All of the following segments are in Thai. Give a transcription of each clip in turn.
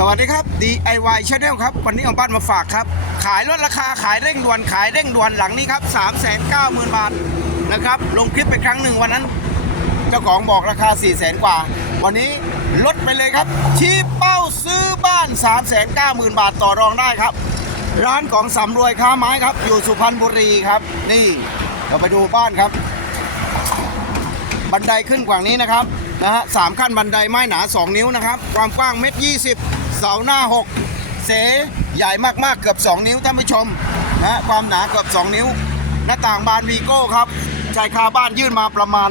สวัสดีครับ DIY Channel ครับ วันนี้เอาบ้านมาฝากครับ ขายลดราคาขายเร่งด่วนขายเร่งด่วนหลังนี้ครับ3 9 0 0 0 0 บาทนะครับ ลงคลิปไปครั้งหนึ่งวันนั้น เจ้าของบอกราคา4 0 0 0 0 0กว่า วันนี้ลดไปเลยครับ ชี้เป้าซื้อบ้าน 3 9 0 0 0 0 บาทต่อรองได้ครับ ร้านของสำรวยค้าไม้ครับ อยู่สุพรรณบุรีครับ นี่เราไปดูบ้านครับ บันไดขึ้นกว่านี้นะครับนะฮะสามขั้นบันไดไม้หนา 2 นิ้วนะครับ ความกว้างเมตรยี่สิบ เสาหน้า 6 เสใหญ่มากๆเกือบ 2 นิ้วท่านผู้ชมนะความหนาเกือบ 2 นิ้ว หน้าต่างบานวีโก้ครับชายคาบ้านยื่นมาประมาณ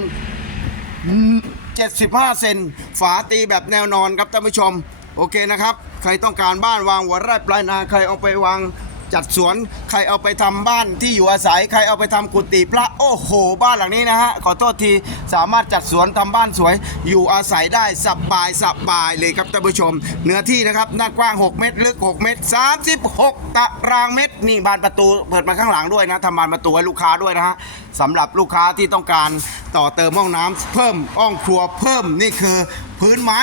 75 เซนฝาตีแบบแนวนอนครับท่านผู้ชม โอเคนะครับ ใครต้องการบ้านวางหัวไร่ปลายนาใครเอาไปวาง จัดสวนใครเอาไปทำบ้านที่อยู่อาศัย ใครเอาไปทำกุฏิพระโอ้โห บ้านหลังนี้นะฮะขอโทษทีสามารถจัดสวนทำบ้านสวย อยู่อาศัยได้สบายสบายเลยครับท่านผู้ชม เนื้อที่นะครับหน้ากว้าง 6 เมตรลึก 6 เมตร 36 ตารางเมตรนี่บานประตูเปิดมาข้างหลังด้วยนะทำบานประตูให้ลูกค้าด้วยนะฮะสำหรับลูกค้าที่ต้องการต่อเติมห้องน้ำเพิ่มห้องครัวเพิ่มนี่คือ พื้นไม้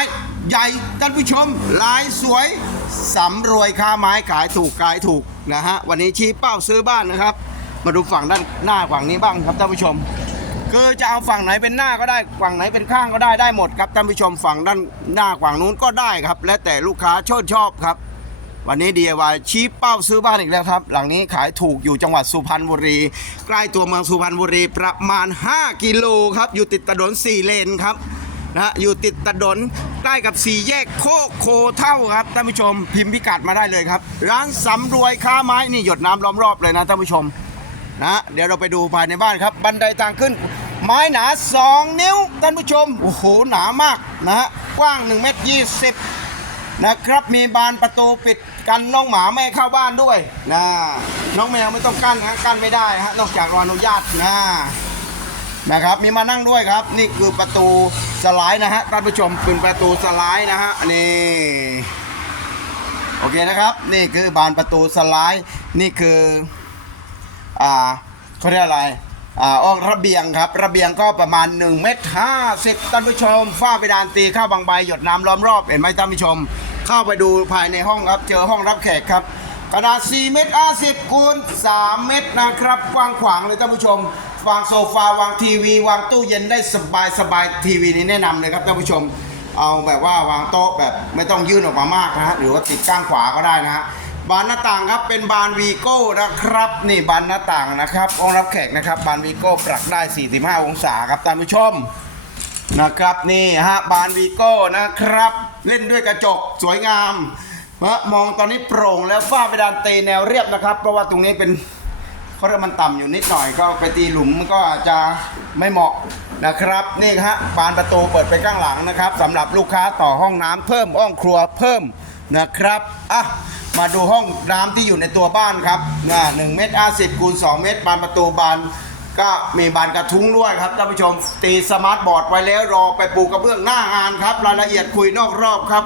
ใหญ่ท่านผู้ชมลายสวย สำรวยค้าไม้ขายถูกขายถูกนะฮะวันนี้ชี้เป้าซื้อบ้านนะครับ มาดูฝั่งด้านหน้าฝั่งนี้บ้างครับท่านผู้ชม คือจะเอาฝั่งไหนเป็นหน้าก็ได้ฝั่งไหนเป็นข้างก็ได้ได้หมดครับท่านผู้ชมฝั่งด้านหน้าฝั่งนู้นก็ได้ครับ และแต่ลูกค้าชอบชอบครับ วันนี้ DIY ชี้เป้าซื้อบ้านอีกแล้วครับ หลังนี้ขายถูกอยู่จังหวัดสุพรรณบุรี ใกล้ตัวเมืองสุพรรณบุรีประมาณ 5 กิโลครับอยู่ติดถนน4เลนครับ นะอยู่ติดถนนใกล้กับสี่แยกโคกโคเท่าครับท่านผู้ชมพิมพ์พิกัดมาได้เลยครับ ร้านสำรวยค้าไม้นี่หยดน้ำล้อมรอบเลยนะท่านผู้ชมนะเดี๋ยวเราไปดูภายในบ้านครับ บันไดทางขึ้น ไม้หนา 2 นิ้วท่านผู้ชมโอ้โหหนามากนะฮะกว้าง1เมตร20นะครับมีบานประตูปิดกันน้องหมาไม่เข้าบ้านด้วยนะน้องแมวไม่ต้องกั้นฮะกั้นไม่ได้ฮะนอกจากรออนุญาตนะนะครับ มีมานั่งด้วยครับ นี่คือประตู สไลด์นะฮะท่านผู้ชมเป็นประตูสไลด์นะฮะนี่โอเคนะครับ นี่คือบานประตูสไลด์นี่คืออ่าเขาเรียกอะไรอ่าออกระเบียงครับ ระเบียงก็ประมาณ1เมตร50ท่านผู้ชมฝ้าเพดานตีเข้าบางใบหยดน้ำล้อมรอบเห็นไหมท่านผู้ชม เข้าไปดูภายในห้องครับ เจอห้องรับแขกครับ ขนาด 4 เมตร50คูณ3 เมตรนะครับ กว้างขวางเลยท่านผู้ชม วางโซฟา วางทีวี วางตู้เย็นได้สบายสบายทีวีนี้แนะนำเลยครับท่านผู้ชม เอาแบบว่าวางโต๊ะแบบไม่ต้องยื่นออกมามากนะฮะ หรือว่าติดก้างขวาก็ได้นะฮะ บานหน้าต่างครับเป็นบานวีโก้นะครับ นี่บานหน้าต่างนะครับห้องรับแขกนะครับ บานวีโก้ปรับได้ 45 องศาครับท่านผู้ชมนะครับนี่ฮะบานวีโก้นะครับ เล่นด้วยกระจกสวยงาม ฮะมองตอนนี้โปร่งแล้วฝ้าเพดานเตแนวเรียบนะครับ เพราะว่าตรงนี้เป็นเขาเรียกมันต่ำอยู่นิดหน่อยก็ไปตีหลุมมันก็จะไม่เหมาะนะครับ นี่ฮะบานประตูเปิดไปข้างหลังนะครับสำหรับลูกค้าต่อห้องน้ำเพิ่มห้องครัวเพิ่มนะครับอะมาดูห้องน้ำที่อยู่ในตัวบ้านครับนะหนึ่งเมตรห้าสิบคูณสองเมตรบานประตูบานก็มีบานกระทุ้งด้วยครับท่านผู้ชมตีสมาร์ทบอร์ดไว้แล้วรอไปปูกระเบื้องหน้างานครับ รายละเอียดคุยนอกรอบครับ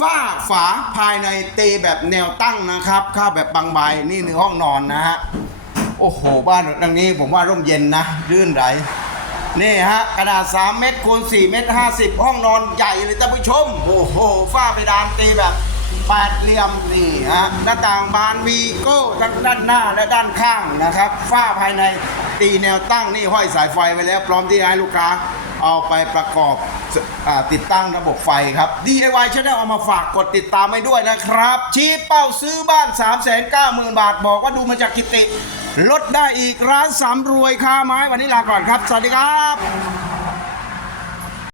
ฝ้าฝาภายในตีแบบแนวตั้งนะครับข้าแบบบางใบนี่คือห้องนอนนะฮะโอ้โห บ้านหลังนี้ผมว่าร่มเย็นนะ รื่นไหลนี่ฮะขนาด3เมตรคูณ4เมตร50 ห้องนอนใหญ่เลยท่านผู้ชม โอ้โหฝ้าเพดานตีแบบแปดเหลี่ยมนี่ฮะหน้าต่างบานวีโก้ทั้งด้านหน้าและด้านข้างนะครับ ฝ้าภายในตีแนวตั้งนี่ห้อยสายไฟไว้แล้ว พร้อมที่ให้ลูกค้า เอาไปประกอบอาติดตั้งระบบไฟครับ DIY Channel เอามาฝากกดติดตามไปด้วยนะครับ ชี้เป้าซื้อบ้าน 3 9 0 0 0 0 บาท บอกว่าดูมาจากกิติ ลดได้อีกร้านสามรวยค้าไม้วันนี้ลาก่อนครับ สวัสดีครับ